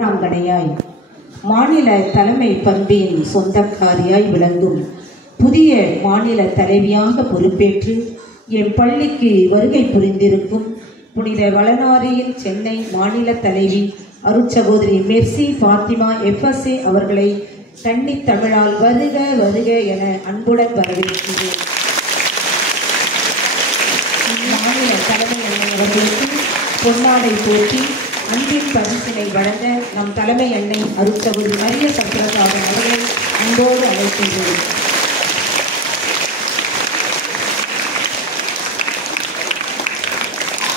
கணையாய் மாநில தலைமை பண்பின் சொந்தக்காரியாய் விளங்கும் புதிய மாநில தலைவியாக பொறுப்பேற்று என் பள்ளிக்கு வருகை புரிந்திருக்கும் புனித வளனாரியின் சென்னை மாநில தலைவி அருட்சகோதரி மெர்சி பாத்திமா FSA அவர்களை கன்னித் தமிழால் வருக வருக என அன்புடன் வரவேற்கிறேன். மாநில தலைமை அன்னை அவர்களுக்கு பொன்னாடை போட்டி அன்பின் பரிசினை வழங்க நம் தலைமை அன்னை அருட்சகோதரி மரிய சத்ரசாதன் அவர்களை அன்போடு அழைக்கின்றோம்.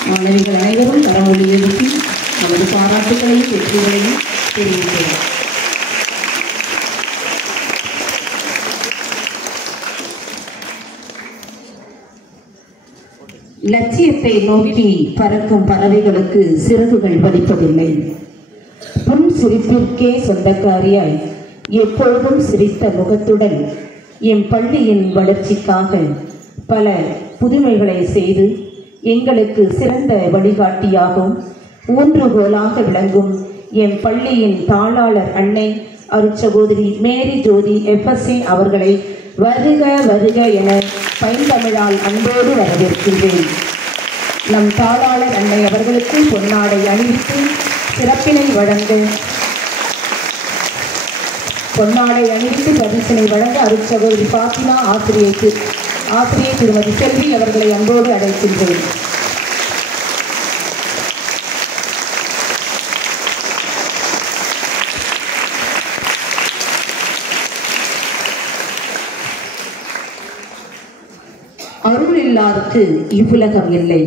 மாணவிகள் அனைவரும் கரமொழி எழுப்பி நமது பாராட்டுகளையும் வெற்றிகளையும் தெரிவிக்கிறோம். லட்சியத்தை நோக்கி பறக்கும் பறவைகளுக்கு சிறகுகள் வலிப்பதில்லை. புன் சிரிப்பிற்கே சொந்தக்காரியாய் எப்பொழுதும் சிரித்த முகத்துடன் என் பள்ளியின் வளர்ச்சிக்காக பல புதுமைகளை செய்து எங்களுக்கு சிறந்த வழிகாட்டியாகவும் ஊன்றுகோலாக விளங்கும் என் பள்ளியின் தாளாளர் அன்னை அருட்சகோதரி மேரி ஜோதி FSA அவர்களை வருக வருக என பைந்தமிழால் அன்போடு வரவேற்கின்றேன். நம் தாளாளர் அன்னை அவர்களுக்கு பொன்னாடை அணிவித்து சிறப்பினை வழங்க பரிசினை வழங்க அருட்சகோதரி பாத்திமா ஆசிரியை திருமதி செல்வி அவர்களை அன்போடு அழைக்கின்றேன். அருள் இல்லார்க்கு இவ்வுலகம் இல்லை,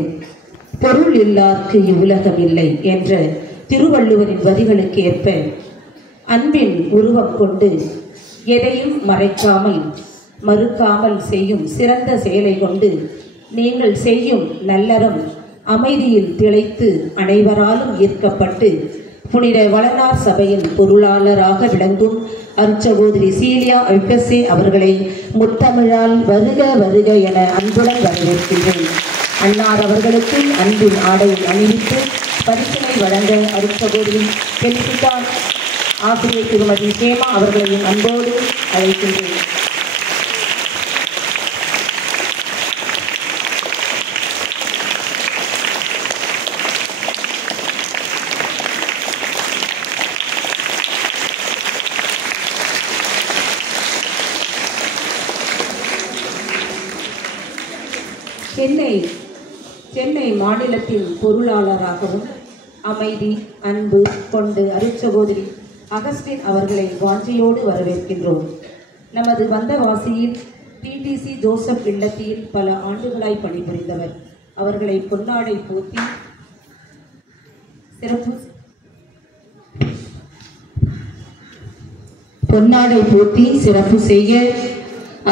பொருள் இல்லார்க்கு இவ்வுலகம் இல்லை என்ற திருவள்ளுவரின் வரிகளுக்கு ஏற்ப அன்பின் உருவம் கொண்டு எதையும் மறைக்காமல் மறுக்காமல் செய்யும் சிறந்த செயலை கொண்டு நீங்கள் செய்யும் நல்லறம் அமைதியில் திளைத்து அனைவராலும் ஈர்க்கப்பட்டு புனித வளனார் சபையின் பொருளாளராக விளங்கும் அருட்சகோதரி சீலியா FSA அவர்களை முத்தமிழால் வருக வருக என அன்புடன் வரவேற்கின்றேன். அன்னார் அவர்களுக்கு அன்பின் ஆடையை அணிவித்து பரிசினை வழங்க அருட்சகோதரி பெலிசிட்டா ஆசிரியை திருமதி சேமா அவர்களையும் அன்போடு அழைக்கின்றேன். சென்னை மாநிலத்தின் பொருளாளராகவும் அமைதி அன்பு கொண்டு அருட்சகோதரி அகஸ்டின் அவர்களை வாஞ்சையோடு வரவேற்கின்றோம். நமது வந்தவாசியில் TTC ஜோசப் இல்லத்தில் பல ஆண்டுகளாய் பணிபுரிந்தவர். அவர்களை பொன்னாடை போத்தி சிறப்பு செய்ய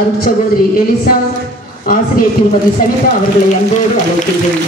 அருட்சகோதரி எலிசா ஆசிரியை திருமதி சவிதா அவர்களை அன்போடு அழைக்கின்றேன்.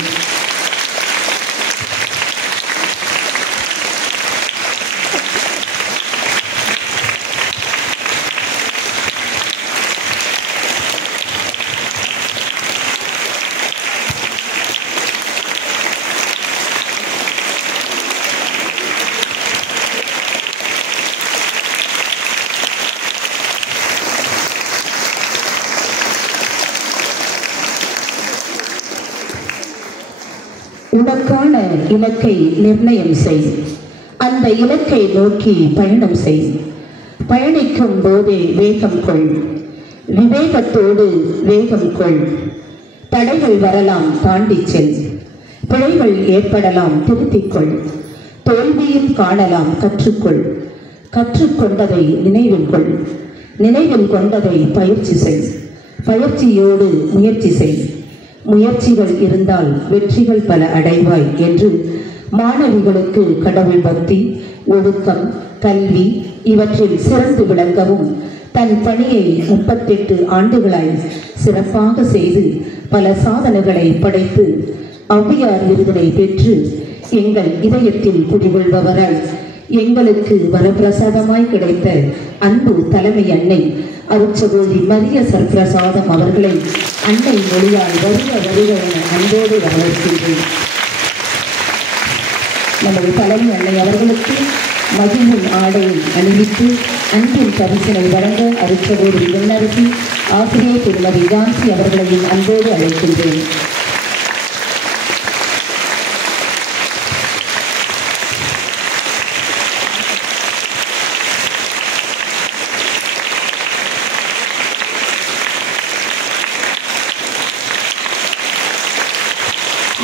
உனக்கான இலக்கை நிர்ணயம் செய், அந்த இலக்கை நோக்கி பயணம் செய். பயணிக்கும் போதே வேகம் கொள், விவேகத்தோடு வேகம் கொள். தடைகள் வரலாம், தாண்டி செல். பிழைகள் ஏற்படலாம், திருத்திக்கொள். தோல்வியும் காணலாம், கற்றுக்கொள். கற்றுக்கொண்டதை நினைவில் கொள். நினைவில் கொண்டதை பயிற்சி செய். பயிற்சியோடு முயற்சி செய். முயற்சிகள் இருந்தால் வெற்றிகள் பல அடைவாய் என்று மாணவிகளுக்கு கடவுள் பக்தி, ஒழுக்கம், கல்வி இவற்றில் சிறந்து விளங்கவும் தன் பணியை 38 ஆண்டுகளாய் சிறப்பாக செய்து பல சாதனைகளை படைத்து ஔவையார் விருதினை பெற்று எங்கள் இதயத்தில் குடிகொள்பவராய் எங்களுக்கு வரப்பிரசாதமாய் கிடைத்த அன்பு தலைமை அன்னை அருட்சகோதரி மரிய சர்பிரசாதம் அவர்களை அன்னை மொழியால் வருக வருக என அன்போடு வரவேற்கின்றேன். நமது தலைமை அன்னை அவர்களுக்கு மகிழும் ஆடையை அணிவித்து அன்பின் பரிசினை வழங்க அருட்சகோதரி வெண்ணரசி ஆசிரியர் திருமதி ஜான்சி அவர்களையும் அன்போடு அழைக்கின்றேன்.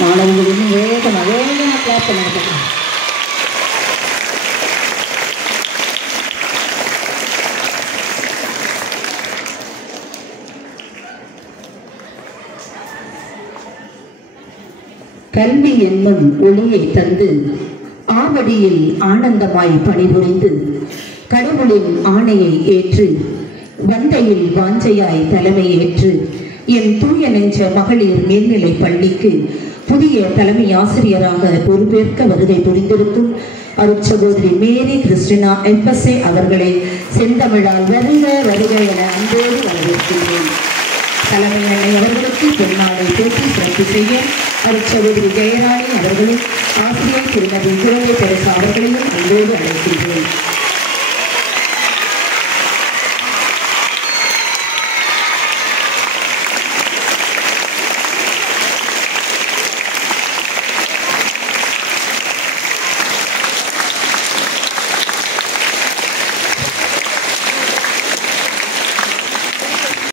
மாணவர்களும் வேகமாக கிளாஸ் பண்ணுங்க. கல்வி என்னும் ஒளியை தந்து ஆவடியில் ஆனந்தமாய் பணிபுரிந்து கடவுளின் ஆணையை ஏற்று வந்தையில் வாஞ்சையாய் தலைமை ஏற்று என் தூய நெஞ்ச மகளிர் மேல்நிலை பள்ளிக்கு புதிய தலைமை ஆசிரியராக பொறுப்பேற்க வருகை புரிந்திருக்கும் அருட்சகோதரி மேரி கிறிஸ்டினா எம்பசே அவர்களை செந்தமிழால் வருக வருக என அன்போடு வரவேற்கின்றேன். தலைமை அன்னை அவர்களுக்கு பொன்னாடை போட்டி சிறப்பு செய்ய அருட்சகோதரி ஜெயராணி அவர்களும் ஆசிரியர் திருமதி குழந்தை பெருசா அவர்களையும் அன்போடு அழைக்கின்றேன்.